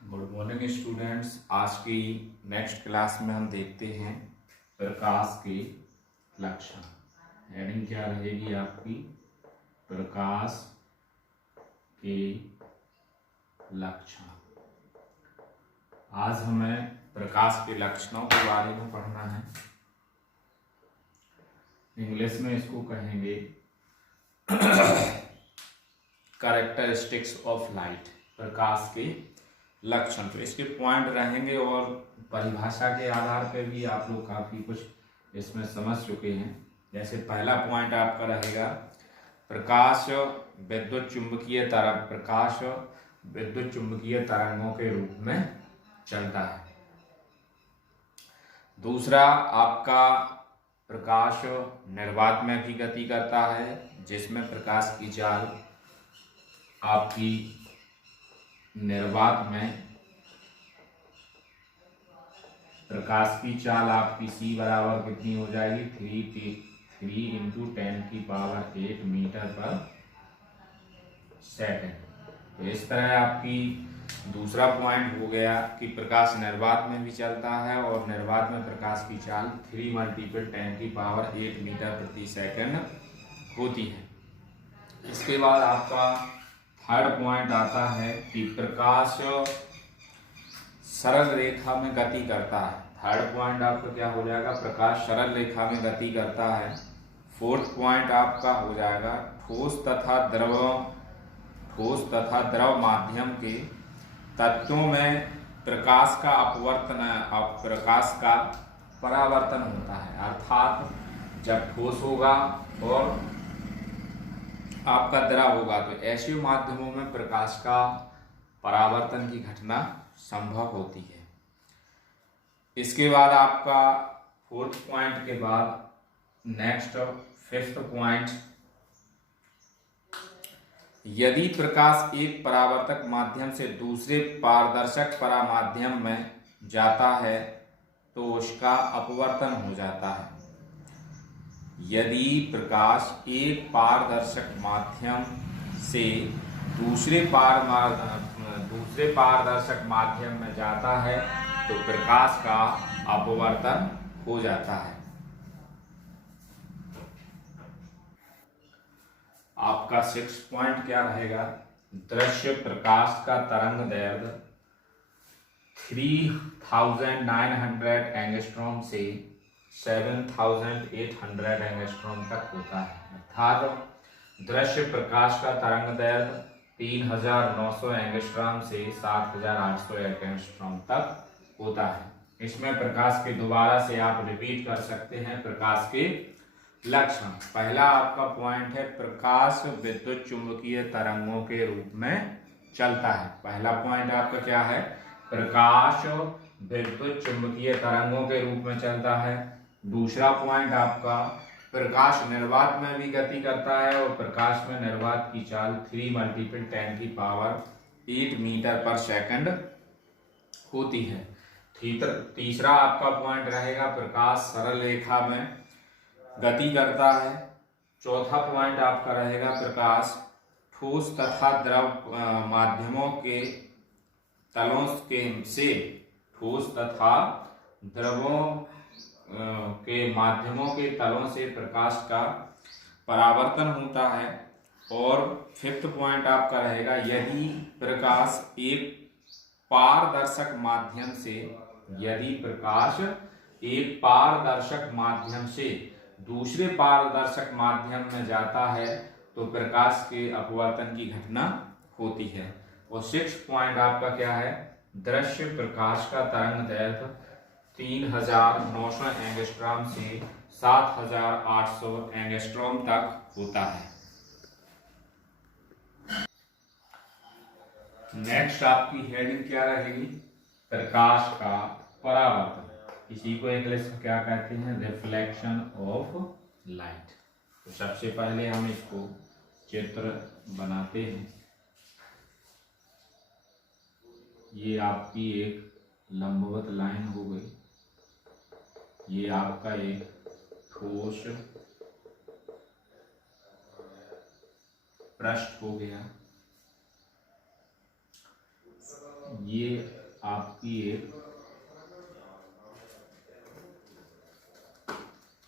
Good morning students. आज की next class में हम देखते हैं प्रकाश के लक्षण। हेडिंग क्या रहेगी आपकी? प्रकाश के लक्षण। आज हमें प्रकाश के लक्षणों के बारे में पढ़ना है। इंग्लिश में इसको कहेंगे कैरेक्टरिस्टिक्स ऑफ लाइट, प्रकाश के लक्षण। तो इसके पॉइंट रहेंगे और परिभाषा के आधार पर भी आप लोग काफ़ी कुछ इसमें समझ चुके हैं। जैसे पहला पॉइंट आपका रहेगा प्रकाश विद्युत चुंबकीय तरंग, प्रकाश विद्युत चुंबकीय तरंगों के रूप में चलता है। दूसरा आपका प्रकाश निर्वात में भी गति करता है, जिसमें प्रकाश की चाल आपकी निर्वात में प्रकाश की चाल आपकी c बराबर कितनी हो जाएगी? 3 इंटू 10⁸ मीटर पर सेकेंड। तो इस तरह आपकी दूसरा पॉइंट हो गया कि प्रकाश निर्वात में भी चलता है और निर्वात में प्रकाश की चाल 3 × 10⁸ मीटर प्रति सेकेंड होती है। इसके बाद आपका थर्ड पॉइंट आता है कि प्रकाश सरल रेखा में गति करता है। थर्ड पॉइंट आपका क्या हो जाएगा? प्रकाश सरल रेखा में गति करता है। फोर्थ पॉइंट आपका हो जाएगा ठोस तथा द्रव माध्यम के तत्वों में प्रकाश का प्रकाश का परावर्तन होता है। अर्थात जब ठोस होगा और आपका द्रव होगा तो ऐसे माध्यमों में प्रकाश का परावर्तन की घटना संभव होती है। इसके बाद आपका फोर्थ पॉइंट के बाद नेक्स्ट फिफ्थ पॉइंट, यदि प्रकाश एक परावर्तक माध्यम से दूसरे पारदर्शक परामाध्यम में जाता है तो उसका अपवर्तन हो जाता है। यदि प्रकाश एक पारदर्शक माध्यम से दूसरे पारदर्शक माध्यम में जाता है तो प्रकाश का अपवर्तन हो जाता है। आपका सिक्स पॉइंट क्या रहेगा? दृश्य प्रकाश का तरंग दैर्घ्य 3900 एंगस्ट्रॉम से 7800 एंगस्ट्रॉम तक होता है। अर्थात दृश्य प्रकाश का तरंग दैर्घ्य 3900 एंगस्ट्रॉम से 7800 एंगस्ट्रॉम तक होता है। इसमें प्रकाश के दोबारा से आप रिपीट कर सकते हैं प्रकाश के लक्षण। पहला आपका पॉइंट है प्रकाश विद्युत चुंबकीय तरंगों के रूप में चलता है। पहला पॉइंट आपका क्या है? प्रकाश विद्युत चुंबकीय तरंगों के रूप में चलता है। दूसरा पॉइंट आपका प्रकाश निर्वात में भी गति करता है और प्रकाश में निर्वात की चाल 3 × 10⁸ मीटर पर सेकंड होती है। तीसरा आपका पॉइंट रहेगा प्रकाश सरल रेखा में गति करता है। चौथा पॉइंट आपका रहेगा प्रकाश ठोस तथा द्रव माध्यमों के तलों के से ठोस तथा द्रवों के माध्यमों के तलों से प्रकाश का परावर्तन होता है। और फिफ्थ पॉइंट आपका रहेगा यदि प्रकाश एक पारदर्शक माध्यम से दूसरे पारदर्शक माध्यम में जाता है तो प्रकाश के अपवर्तन की घटना होती है। और सिक्स पॉइंट आपका क्या है? दृश्य प्रकाश का तरंग दैर्घ्य 3900 एंगस्ट्रॉम से 7800 एंगस्ट्रॉम तक होता है। नेक्स्ट आपकी हेडिंग क्या रहेगी? प्रकाश का परावर्तन। इसी को इंग्लिश में क्या कहते हैं? Reflection of light. तो सबसे पहले हम इसको चित्र बनाते हैं। ये आपकी एक लंबवत लाइन हो गई, ये आपका एक ठोस पृष्ठ हो गया, ये आपकी एक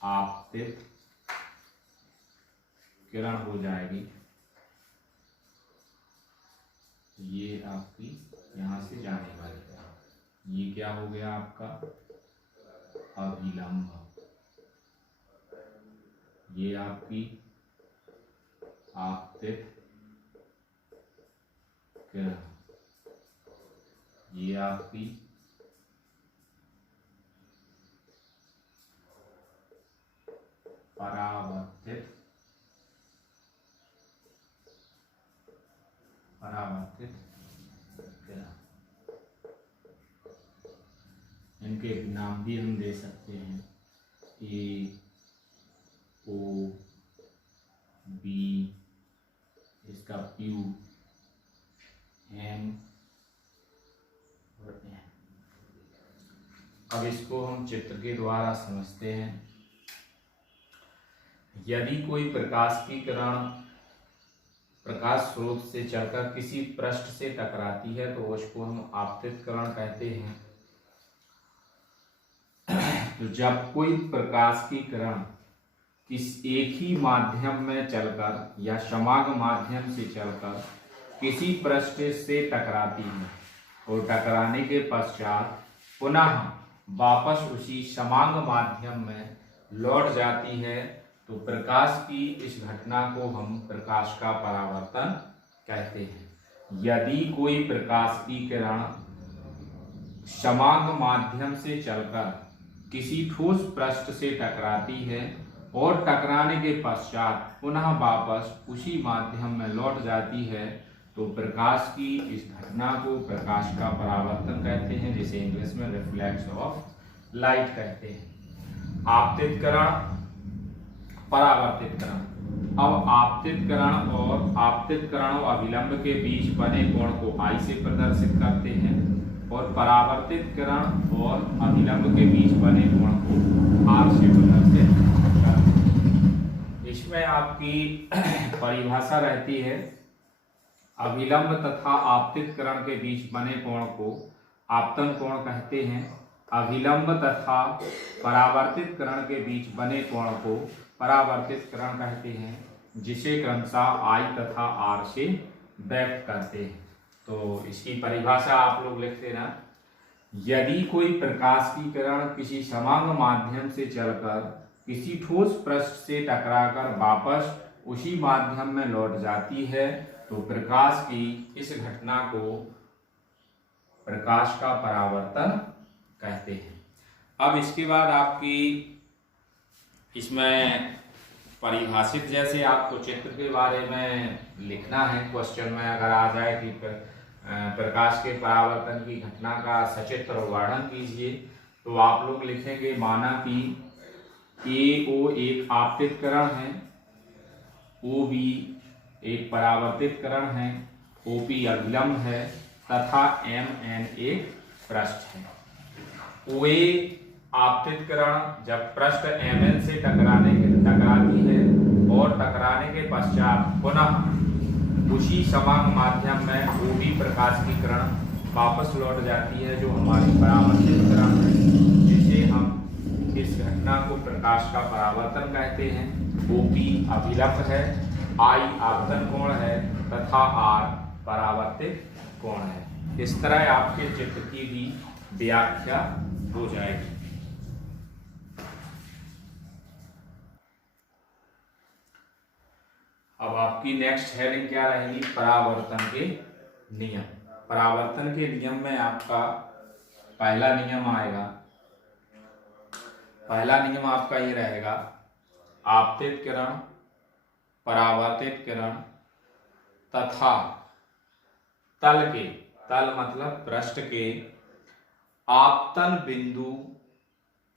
आपतित किरण हो जाएगी। ये आपकी यहां से जाने वाली है। ये क्या हो गया आपका अभिलंब। ये आपकी आपतित किरण, ये आपकी परावर्तित किरण। इनके नाम भी हम दे सकते हैं, ए ओ बी, इसका पी एम और एन। अब इसको हम चित्र के द्वारा समझते हैं। यदि कोई प्रकाश की किरण प्रकाश स्रोत से चलकर किसी पृष्ठ से टकराती है तो उसको हम आपतित किरण कहते हैं। तो जब कोई प्रकाश की किरण किस एक ही माध्यम में चलकर या समांग माध्यम से चलकर किसी पृष्ठ से टकराती है और टकराने के पश्चात पुनः वापस उसी समांग माध्यम में लौट जाती है तो प्रकाश की इस घटना को हम प्रकाश का परावर्तन कहते हैं। यदि कोई प्रकाश की किरण समांग माध्यम से चलकर किसी ठोस पृष्ठ से टकराती है और टकराने के पश्चात पुनः वापस उसी माध्यम में लौट जाती है तो प्रकाश की इस घटना को प्रकाश का परावर्तन कहते हैं, जिसे इंग्लिश में रिफ्लेक्स ऑफ लाइट कहते हैं। आपतित किरण, परावर्तित किरण। अब आपतित किरण और अभिलंब के बीच बने कोण को I से प्रदर्शित करते हैं और परावर्तित किरण और अभिलंब के बीच बने कोण को R से प्रदर्शित करते हैं। इसमें आपकी परिभाषा रहती है, अभिलंब तथा आपतित किरण के बीच बने कोण को आपतन कोण कहते हैं। अभिलंब तथा परावर्तित किरण के बीच बने कोण को परावर्तित किरण कहते हैं, जिसे क्रमशः I तथा R से व्यक्त करते हैं। तो इसकी परिभाषा आप लोग लिखते ना, यदि कोई प्रकाश की किरण किसी समांग माध्यम से चलकर किसी ठोस पृष्ठ से टकराकर वापस उसी माध्यम में लौट जाती है तो प्रकाश की इस घटना को प्रकाश का परावर्तन कहते हैं। अब इसके बाद आपकी इसमें परिभाषित, जैसे आपको चित्र के बारे में लिखना है, क्वेश्चन में अगर आ जाए कि प्रकाश के परावर्तन की घटना का सचित्र वर्णन कीजिए, तो आप लोग लिखेंगे, माना कि AO एक आपतित किरण है, OB एक परावर्तित किरण है, OP अभिलंब है तथा MN एक पृष्ठ है। OA आपतित किरण जब पृष्ठ MN से टकराती है और टकराने के पश्चात पुनः उसी समांग माध्यम में OB प्रकाश की किरण वापस लौट जाती है, जो हमारी परावर्तित किरण है, जिसे हम इस घटना को प्रकाश का परावर्तन कहते हैं। OP अभिलंब है, I आपतन कोण है तथा R परावर्तित कोण है। इस तरह आपके चित्र की भी व्याख्या हो जाएगी। अब आपकी नेक्स्ट हेडिंग क्या रहेगी, परावर्तन के नियम। परावर्तन के नियम में आपका पहला नियम आएगा, पहला नियम आपका ये रहेगा, आपतित किरण, परावर्तित किरण तथा तल के, तल मतलब पृष्ठ के आपतन बिंदु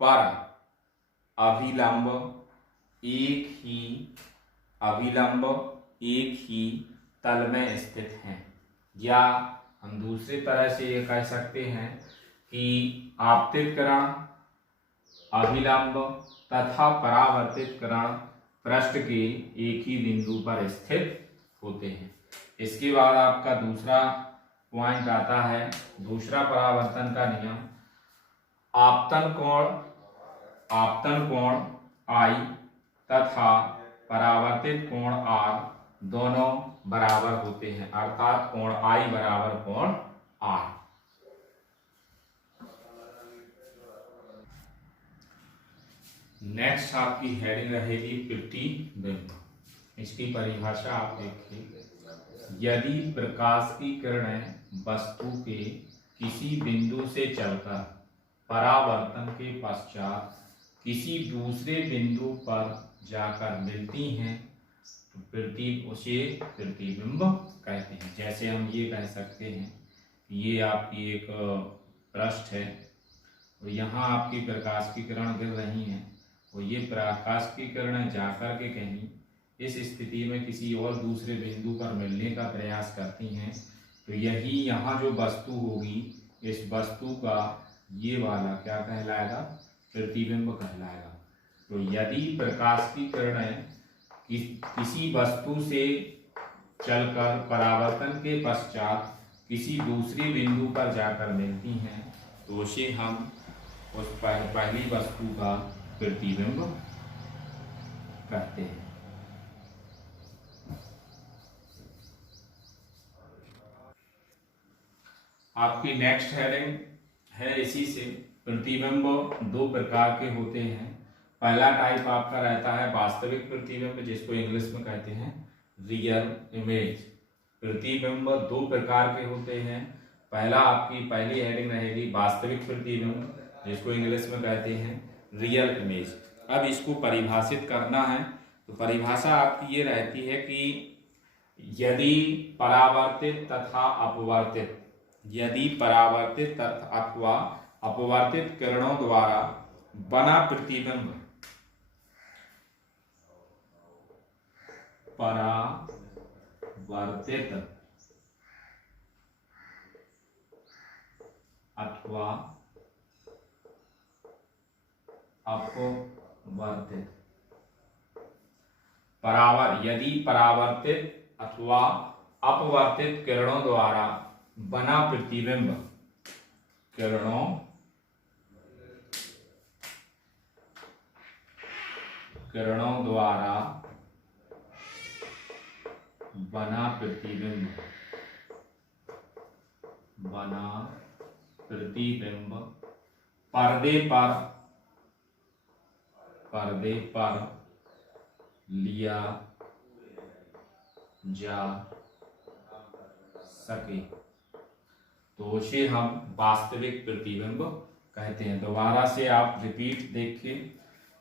पर अभिलंब एक ही तल में स्थित हैं। या हम दूसरी तरह से ये कह सकते हैं कि आपतित किरण, अभिलंब तथा परावर्तित किरण पृष्ठ के एक ही बिंदु पर स्थित होते हैं। इसके बाद आपका दूसरा पॉइंट आता है दूसरा परावर्तन का नियम, आपतन कोण I तथा परावर्तित कोण R दोनों बराबर होते हैं, अर्थात कोण I बराबर कोण R। नेक्स्ट आपकी हेडिंग रहेगी प्रतिबिंब। इसकी परिभाषा आप देखिए, यदि प्रकाश की किरणें वस्तु के किसी बिंदु से चलकर परावर्तन के पश्चात किसी दूसरे बिंदु पर जाकर मिलती हैं तो उसे प्रतिबिंब कहते हैं। जैसे हम ये कह सकते हैं कि ये आपकी एक पृष्ठ है और यहाँ आपकी प्रकाश की किरण गिर रही हैं और ये प्रकाश की किरणें जाकर के कहीं इस स्थिति में किसी और दूसरे बिंदु पर मिलने का प्रयास करती हैं, तो यही यहाँ जो वस्तु होगी, इस वस्तु का ये वाला क्या कहलाएगा, प्रतिबिंब कहलाएगा। तो यदि प्रकाश की किरणें किसी वस्तु से चलकर परावर्तन के पश्चात किसी दूसरी बिंदु पर जाकर मिलती हैं तो उसे हम उस पहली वस्तु का प्रतिबिंब कहते हैं। आपकी नेक्स्ट हेडिंग है इसी से, प्रतिबिंब दो प्रकार के होते हैं। पहला टाइप आपका रहता है वास्तविक प्रतिबिंब, जिसको इंग्लिश में कहते हैं रियल इमेज। प्रतिबिंब दो प्रकार के होते हैं। पहला आपकी पहली हेडिंग रहेगी वास्तविक प्रतिबिंब, जिसको इंग्लिश में कहते हैं रियल इमेज। अब इसको परिभाषित करना है तो परिभाषा आपकी ये रहती है कि यदि परावर्तित तथा अपवर्तित, यदि परावर्तित अथवा अपवर्तित किरणों द्वारा बना प्रतिबिंब परावर्तित अथवा अपवर्तित यदि परावर्तित अथवा अपवर्तित किरणों द्वारा बना प्रतिबिंब किरणों द्वारा बना प्रतिबिंब पर्दे पर लिया जा सके तो उसे हम वास्तविक प्रतिबिंब कहते हैं। दोबारा से आप रिपीट देखिए,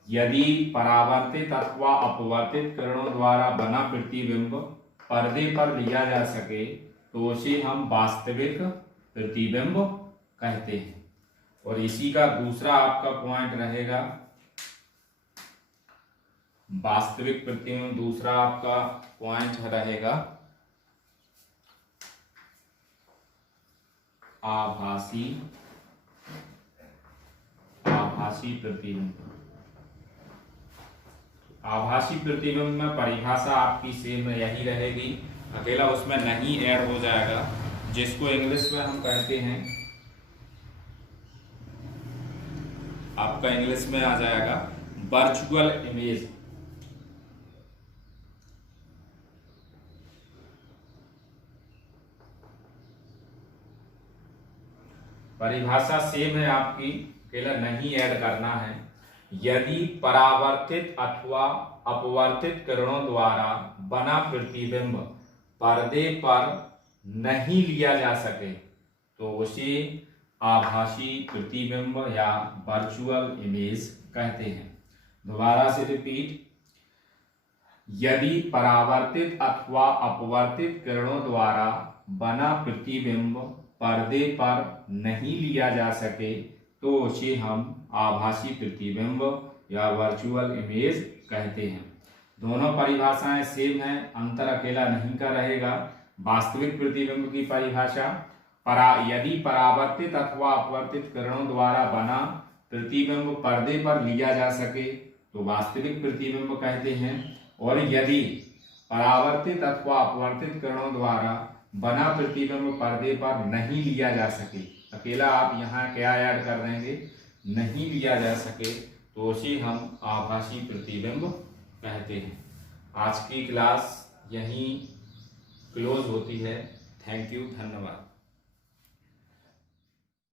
यदि परावर्तित अथवा अपवर्तित किरणों द्वारा बना प्रतिबिंब पर्दे पर लिया जा सके तो उसे हम वास्तविक प्रतिबिंब कहते हैं। और इसी का दूसरा आपका पॉइंट रहेगा वास्तविक प्रतिबिंब, दूसरा आपका पॉइंट रहेगा आभासी प्रतिबिंब। आभासी प्रतिबिंब में परिभाषा आपकी सेम यही रहेगी, अकेला उसमें नहीं ऐड हो जाएगा, जिसको इंग्लिश में हम कहते हैं, आपका इंग्लिश में आ जाएगा वर्चुअल इमेज। परिभाषा सेम है आपकी, अकेला नहीं ऐड करना है। यदि परावर्तित अथवा अपवर्तित किरणों द्वारा बना प्रतिबिंब पर्दे पर नहीं लिया जा सके तो उसे आभासी प्रतिबिंब या वर्चुअल इमेज कहते हैं। दोबारा से रिपीट, यदि परावर्तित अथवा अपवर्तित किरणों द्वारा बना प्रतिबिंब पर्दे पर नहीं लिया जा सके तो उसे हम आभासी प्रतिबिंब या वर्चुअल इमेज कहते हैं। दोनों परिभाषाएं सेम हैं, अंतर अकेला नहीं का रहेगा। वास्तविक प्रतिबिंब की परिभाषा, यदि परावर्तित अथवा अपवर्तित किरणों द्वारा बना प्रतिबिंब पर्दे पर लिया जा सके तो वास्तविक प्रतिबिंब कहते हैं, और यदि परावर्तित अथवा अपवर्तित किरणों द्वारा बना प्रतिबिंब पर्दे पर नहीं लिया जा सके, अकेला आप यहाँ क्या ऐड कर देंगे, नहीं लिया जा सके, तो उसे हम आभासी प्रतिबिंब कहते हैं। आज की क्लास यहीं क्लोज होती है। थैंक यू, धन्यवाद।